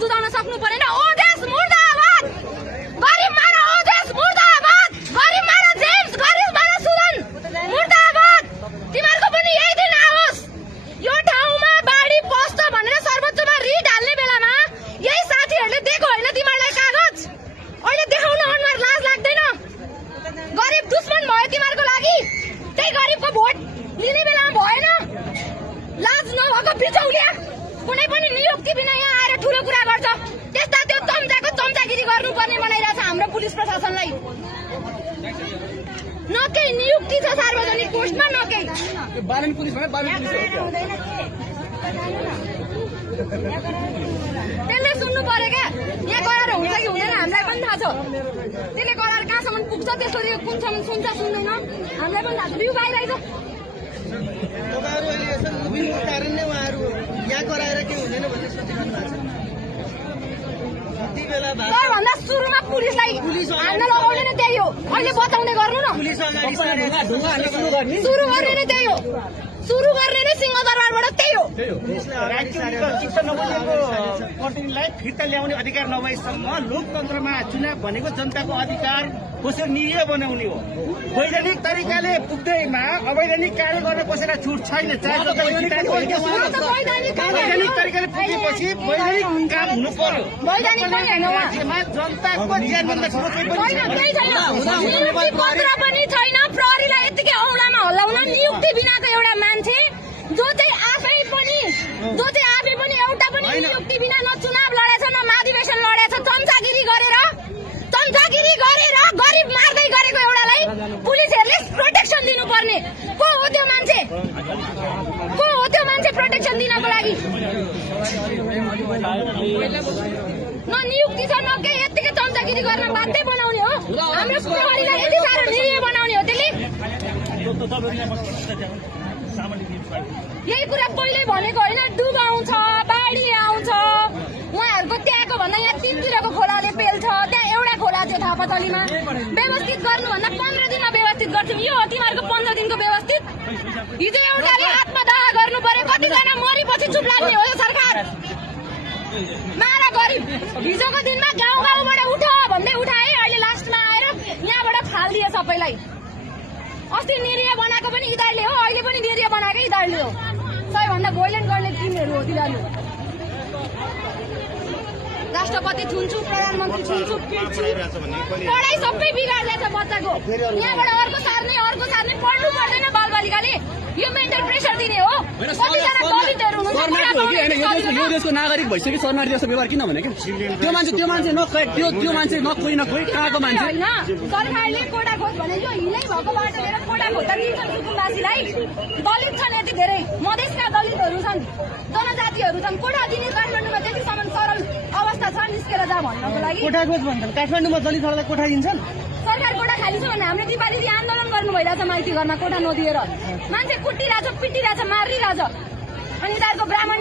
आवाज उठाउन सक्नु परेन। ओजेस मुर्दाबाद, गरिब मारा ओजेस मुर्दाबाद, गरिब मारा जेम्स, गरिब मारा सुदन मुर्दाबाद। तिमीहरूको पनि यही दिन आओस्। यो ठाउँमा बाढी पस्छ भनेर सर्वोच्चमा रिट हाल्ने बेलामा यही साथीहरूले दिएको होइन तिमीहरूलाई कागज। अहिले देखाउन अनुहार लाज लाग्दैन? गरिब दुश्मन भयो तिमीहरूको लागि। त्यही गरिबको भोट लिने बेलामा भएन। लाज नभएको बिचौलिया कुनै पनि नियुक्ति बिना यहाँ आएर ठुलो कुरा गर्छ। त्यस्ता त्यो चम्चाको चम्चागिरी गर्नुपर्ने बनाइरहेछ हाम्रो पुलिस प्रशासनलाई। न केही नियुक्ति छ सार्वजनिक पोस्टमा, न केही। त्यसले सुन्नु पर्यो क्या, यहाँ करार हुन्छ कि हुँदैन हामीलाई पनि थाहा छ। त्यसले करार कहाँसम्म पुग्छ, त्यसरी कुनसम्म सुन्छ सुन्दैन हामीलाई पनि थाहा छ। बिउ गाइरहेछ कारण नै उहाँहरू यहाँ गराएर के हुँदैन भन्ने सोचिरहनु भएको छ। भन्दा सुरुमा पुलिसलाई हान्न लगाउने नै त्यही हो। अहिले बताउँदै गर्नु न, सुरु गर्ने नै त्यही हो। सुरु गर्ने नै सिंहदरबारबाट त्यही हो। चित्त नबुझेको प्रतिनिधिलाई फिर्ता ल्याउने अधिकार नभएसम्म लोकतन्त्रमा चुनाव भनेको जनताको अधिकार कसरी निरीह बनाउने हो। वैधानिक तरिकाले पुग्दैमा अवैधानिक कार्य गर्न कसैलाई छुट छैन। वैधानिक तरिकाले पुगेपछि वैधानिक काम हुनु पर्यो। जनताको ज्यानभन्दा ठुलो केही पनि छैन। प्रहरीलाई यतिकै औँलामा हल्लाउन नियुक्ति बिनाको एउटा मान्छे जो चाहिँ आफै पनि एउटा पनि नियुक्ति बिना न चुनाव लडेछ न महाधिवेशन लडेछ। चम्चागिरी गरेर गरिब मार्दै गरेको एउटालाई पुलिसहरूले प्रोटेक्सन दिनुपर्ने को हो? त्यो मान्छे प्रोटेक्सन दिनको लागि? न नियुक्ति छ न केही, यत्तिकै चम्चागिरी गर्न बाध्य बनाउने हो। हाम्रो प्रहरीलाई यति साह्रो निरीह बनाउने हो त्यसले। यही कुरा पहिल्यै भनेको होइन? डुब आउँछ, बाढी आउँछ, उहाँहरूको त्यहाँको भन्दा यहाँ तिनतिरको खोलाले पेल्छ। त्यहाँ एउटा खोला थियो थापाथलीमा। व्यवस्थित गर्नुभन्दा 15 दिनमा व्यवस्थित गर्छौँ। यो हो तिमीहरूको 15 दिनको व्यवस्थित? हिजो एउटाले आत्मदाह गर्नु पर्यो, कतिजना मरेपछि चुप लाग्ने हो यो सरकार? मारा गरिब हिजोको दिनमा गाउँबाट उठ भन्दै उठाए, अहिले लास्टमा आएर यहाँबाट फालिदिए सबैलाई। अस्ति निरीह बनाएको पनि यिनीहरूले हो, अहिले पनि निरीह बनाएकै यिनीहरूले हो। सबैभन्दा भोइलेन्ट गर्ने टिमहरू हो तिनीहरू। राष्ट्रपति छुन्छु, प्रधानमन्त्री छुन्छु, पढाइ सबै बिगार्दैछ बच्चाको। यहाँबाट अर्को सार्ने पढ्नु पर्दैन बालबालिकाले। यो मेन्टल प्रेसर दिने हो। कतिजना दलितहरू हुनुहुन्छ यो देशको नागरिक भइसक्यो, शरणार्थी जस्तो व्यवहार किन भने त्यो मान्छे न कोही कहाँको मान्छे होइन। सरकारले कोटा खोज भने यो हिलै भएको बाटो लिएर कोटा खोज्दा दिन्छन् सुकुम्बासीलाई। दलित छन् यति धेरै, मधेसका दलितहरू छन्, जनजातिहरू छन्। कोटा दिने काठमाडौँमा त्यतिसम्म सरल अवस्था छ निस्केर जा भन्नको लागि। कोठा खोज भन्छन् काठमाडौँमा दलितहरूलाई कोठा दिन्छन्। सरकार कोठा खाली छ भने हामीले दिपाली आन्दोलन गर्नु भइरहेछ माइती घरमा कोठा नदिएर। मान्छे कुटिरहेछ, पिटिरहेछ, मारिरहेछ। अनि यिनीहरूको ब्राह्मण